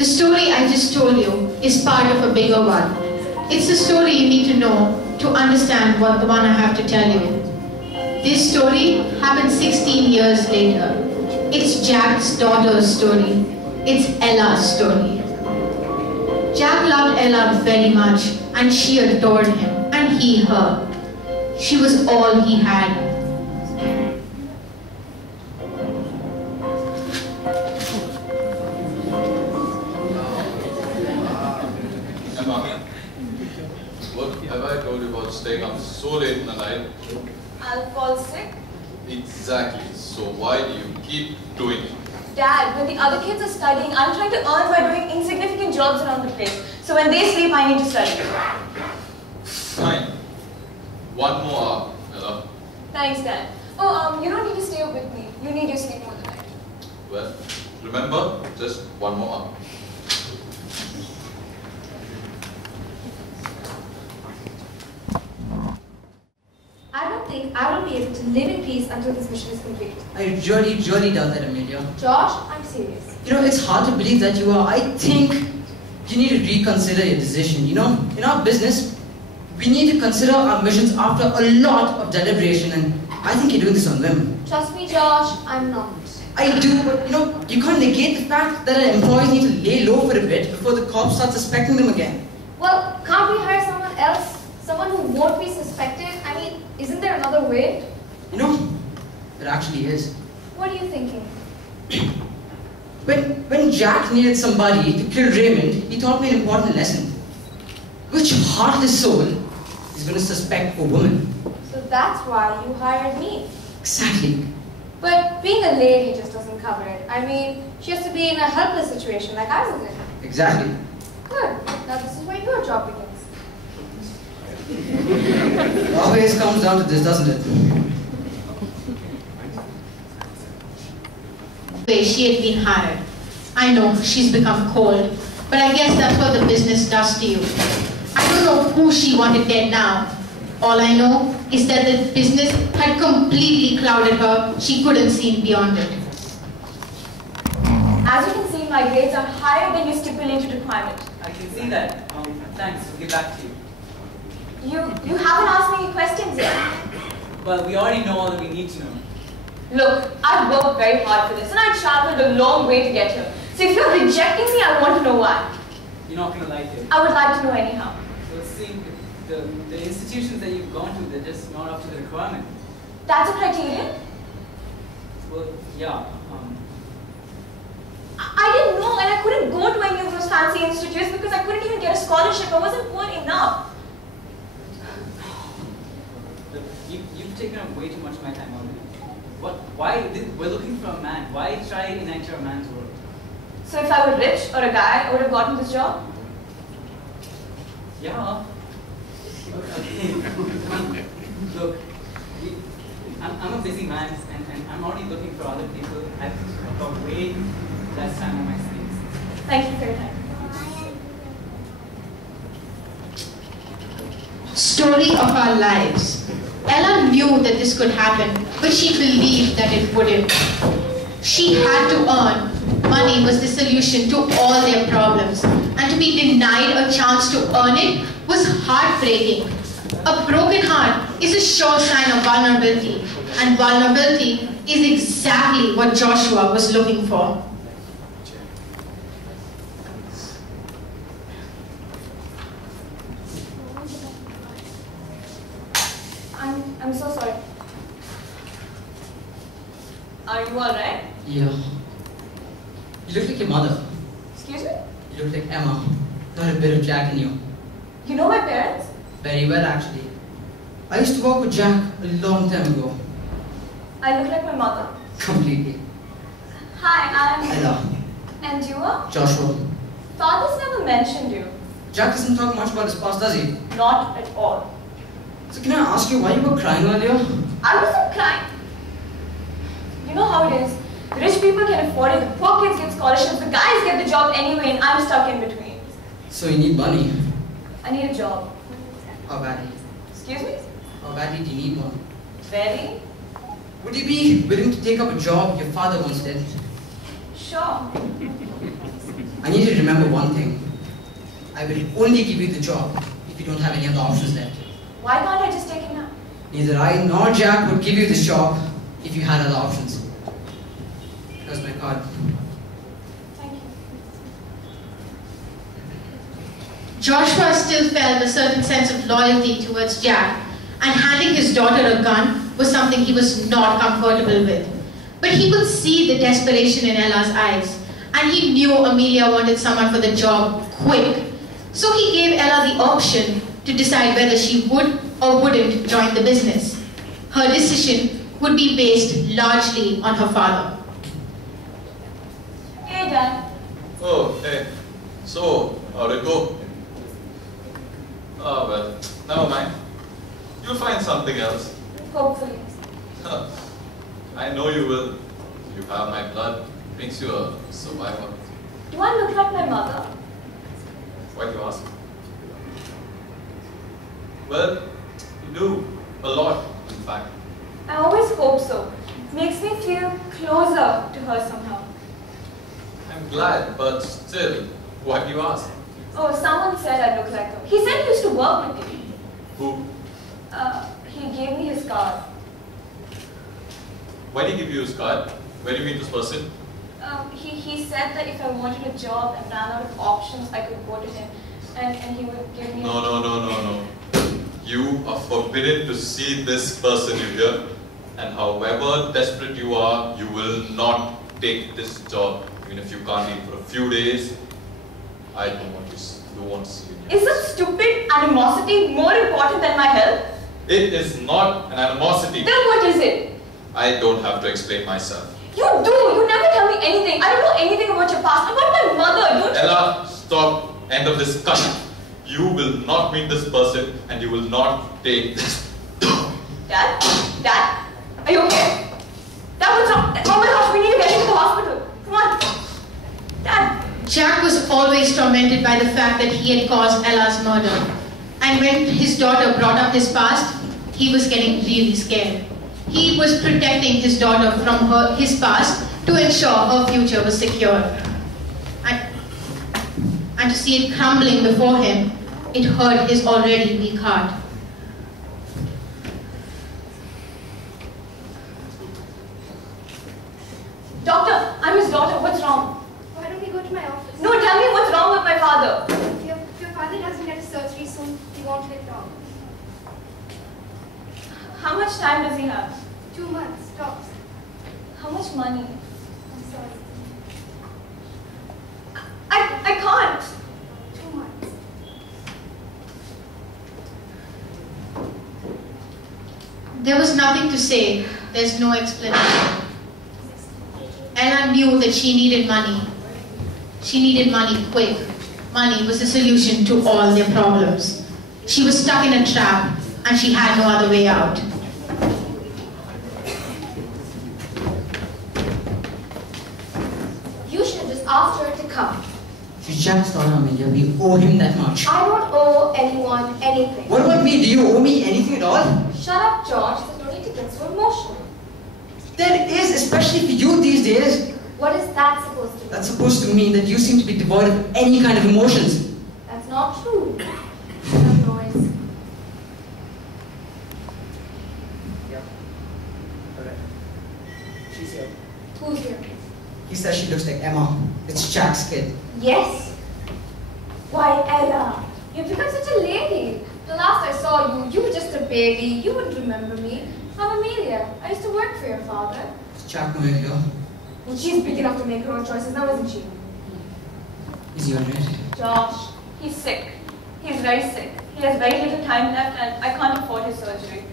The story I just told you is part of a bigger one. It's the story you need to know to understand what the one I have to tell you. This story happened 16 years later. It's Jack's daughter's story. It's Ella's story. Jack loved Ella very much, and she adored him, and he her. She was all he had. Emma, what have I told you about staying up so late in the night? I'll fall sick. Exactly. So why do you keep doing it? Dad, when the other kids are studying, I'm trying to earn by doing insignificant jobs around the place. So when they sleep, I need to study. Fine. One more hour, Ella. Thanks, Dad. Oh, you don't need to stay up with me. You need your sleep more than I do. Well, remember, just one more hour. I don't think I will be able to live in peace until this mission is complete. I really doubt that, Amelia. Josh, I'm serious. You know, it's hard to believe that you are. I think you need to reconsider your decision. You know, in our business, we need to consider our missions after a lot of deliberation, and I think you're doing this on whim. Trust me, Josh, I'm not. I do, but you know, you can't negate the fact that our employees need to lay low for a bit before the cops start suspecting them again. Well, can't we hire someone else? Someone who won't be suspected? I mean, isn't there another way? You know, there actually is. What are you thinking? When Jack needed somebody to kill Raymond, he taught me an important lesson. Which heartless soul is going to suspect a woman? So that's why you hired me. Exactly. But being a lady just doesn't cover it. I mean, she has to be in a helpless situation like I was in. Exactly. Good. Now this is where your job begins. It always comes down to this, doesn't it? She had been hired. I know, she's become cold, but I guess that's what the business does to you. I don't know who she wanted dead now. All I know is that the business had completely clouded her. She couldn't see beyond it. As you can see, my grades are higher than your stipulated requirement. I can see that. Thanks. We'll get back to you. You haven't asked me any questions yet. Well, we already know all that we need to know. Look, I've worked very hard for this, and I traveled a long way to get here. So if you're rejecting me, I want to know why. You're not going to like it. I would like to know anyhow. So it seems the institutions that you've gone to, they're just not up to the requirement. That's a criterion? Well, yeah. I didn't know, and I couldn't go to any of those fancy institutes because I couldn't even get a scholarship. I wasn't poor enough. You've taken up way too much of my time already. Why? We're looking for a man. Why try and enter a man's world? So if I were rich or a guy, I would have gotten this job? Yeah. Okay. Look, I'm a busy man, and I'm already looking for other people. I've got way less time on my sleeves. Thank you for your time. Story of our lives. Ella knew that this could happen, but she believed that it wouldn't. She had to earn. Money was the solution to all their problems, and to be denied a chance to earn it was heartbreaking. A broken heart is a sure sign of vulnerability, and vulnerability is exactly what Joshua was looking for. I'm so sorry. Are you alright? Yeah. You look like your mother. Excuse me? You look like Emma. Got a bit of Jack in you. You know my parents? Very well, actually. I used to work with Jack a long time ago. I look like my mother. Completely. Hi, I'm... Ella. And you are? Joshua. Father's never mentioned you. Jack doesn't talk much about his past, does he? Not at all. So can I ask you why you were crying earlier? I wasn't crying. You know how it is. The rich people can afford it, the poor kids get scholarships, the guys get the job anyway, and I'm stuck in between. So you need money. I need a job. How badly? Excuse me? How badly do you need one? Very? Would you be willing to take up a job your father once did? Sure. I need you to remember one thing. I will only give you the job if you don't have any other options left. Why can't I just take it now? Neither I nor Jack would give you this job if you had other options. Here's my card. Thank you. Joshua still felt a certain sense of loyalty towards Jack, and handing his daughter a gun was something he was not comfortable with. But he could see the desperation in Ella's eyes, and he knew Amelia wanted someone for the job quick. So he gave Ella the option to decide whether she would or wouldn't join the business. Her decision would be based largely on her father. Hey, Dad. Oh, hey. So, how'd it go? Oh, well, never mind. You'll find something else. Hopefully. I know you will. You have my blood. Makes you a survivor. Do I look like my mother? Why do you ask? Well, you do. A lot, in fact. I always hope so. It makes me feel closer to her somehow. I'm glad, but still, why do you ask? Oh, someone said I look like her. He said he used to work with you. Who? He gave me his card. Why did he give you his card? Where do you meet this person? He said that if I wanted a job and ran out of options, I could go to him. And he would give me... No. You are forbidden to see this person, you hear? And however desperate you are, you will not take this job. Even if you can't eat for a few days, I don't want to see you. Is that stupid animosity more important than my health? It is not an animosity. Then what is it? I don't have to explain myself. You do! You never tell me anything. I don't know anything about your past, about my mother. Don't you? Ella, stop. End of discussion. You will not meet this person and you will not take this. Dad? Are you okay? Dad, what's wrong? Oh my gosh, we need to get you to the hospital. Come on. Dad. Jack was always tormented by the fact that he had caused Ella's murder. And when his daughter brought up his past, he was getting really scared. He was protecting his daughter from his past to ensure her future was secure. And to see it crumbling before him, it hurt his already weak heart. Doctor, I'm his daughter. What's wrong? Why don't we go to my office? No, tell me what's wrong with my father. If your father doesn't get a surgery soon, he won't live long. How much time does he have? 2 months, tops. How much money? I'm sorry. I can't. 2 months. There was nothing to say. There's no explanation. Ella knew that she needed money. She needed money quick. Money was the solution to all their problems. She was stuck in a trap and she had no other way out. You should have just asked her to come. She's Jack's daughter, Amelia. We owe him that much. I don't owe anyone anything. What about me? Do you owe me anything at all? Shut up, George. There's no need to get so emotional. There is, especially for you these days. What is that supposed to mean? That's supposed to mean that you seem to be devoid of any kind of emotions. That's not true. Enough noise. Yep. Alright. She's here. Who's here? He says she looks like Emma. It's Jack's kid. Yes. Why, Ella? You've become such a lady. The last I saw you, you were just a baby. You wouldn't remember me. I'm Amelia. I used to work for your father. Does Jack know you're here? Well, she's big enough to make her own choices now, isn't she? Is he alright? Josh, he's sick. He's very sick. He has very little time left and I can't afford his surgery.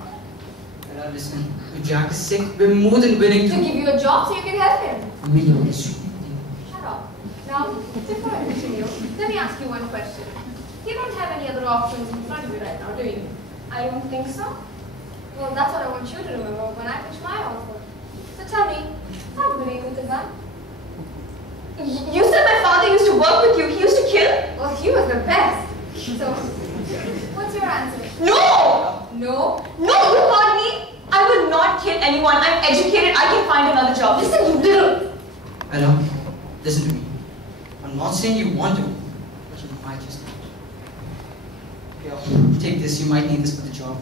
Ella, listen. If Jack is sick, we're more than willing To to... give you a job so you can help him. Amelia, listen. Shut up. Now, before I continue, let me ask you one question. You don't have any other options in front of you right now, do you? I don't think so. Well, that's what I want you to remember when I pitch my offer. So tell me, how good are you with the gun? You said my father used to work with you. He used to kill? Well, he was the best. So, what's your answer? No! No? No, you heard me. I will not kill anyone. I'm educated. I can find another job. Listen, you little... Ella, listen to me. I'm not saying you want to, but you might just not. Here, take this. You might need this for the job.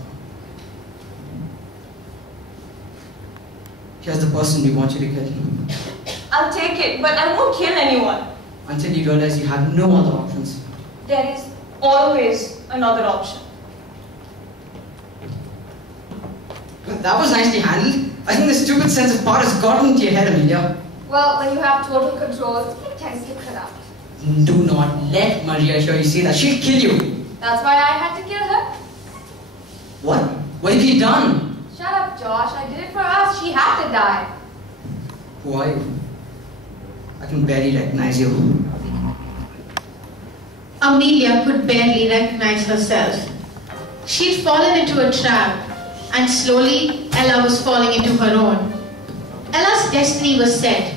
Here's the person we want you to kill. I'll take it, but I won't kill anyone. Until you realize you have no other options. There is always another option. That was nicely handled. I think the stupid sense of power has gotten into your head, Amelia. Well, when you have total control, it tends to corrupt. Do not let Maria hear you say that. She'll kill you. That's why I had to kill her. What? What have you done? Shut up, Josh. I did it for us. She had to die. Who are you? I can barely recognize you. Amelia could barely recognize herself. She'd fallen into a trap, and slowly Ella was falling into her own. Ella's destiny was set.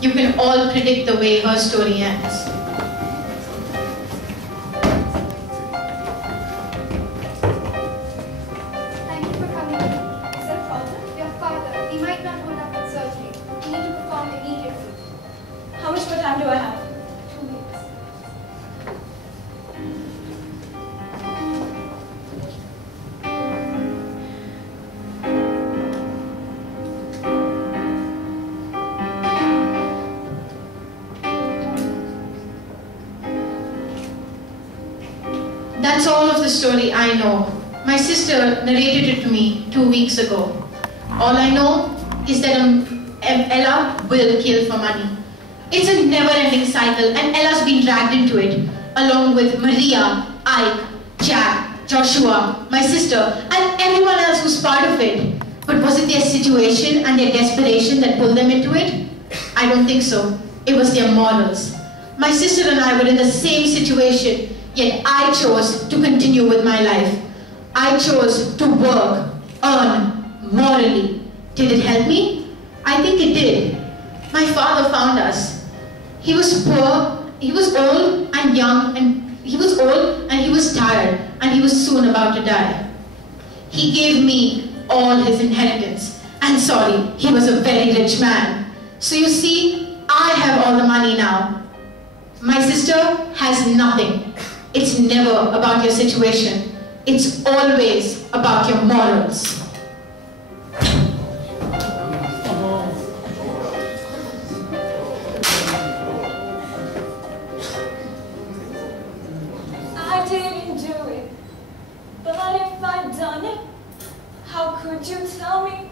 You can all predict the way her story ends. Thank you for coming. Is there a problem? Your father. He might not hold up at surgery. We need to perform immediately. How much more time do I have? 2 weeks. That's all of the story I know. My sister narrated it to me 2 weeks ago. All I know is that Ella will kill for money. It's a never-ending cycle, and Ella's been dragged into it, along with Maria, Ike, Jack, Joshua, my sister, and everyone else who's part of it. But was it their situation and their desperation that pulled them into it? I don't think so. It was their morals. My sister and I were in the same situation, yet I chose to continue with my life. I chose to work, earn, morally. Did it help me? I think it did. My father found us. He was poor, he was old and young, and he was tired, and he was soon about to die. He gave me all his inheritance, and sorry, he was a very rich man. So you see, I have all the money now. My sister has nothing. It's never about your situation. It's always about your morals. I didn't do it, but if I'd done it, how could you tell me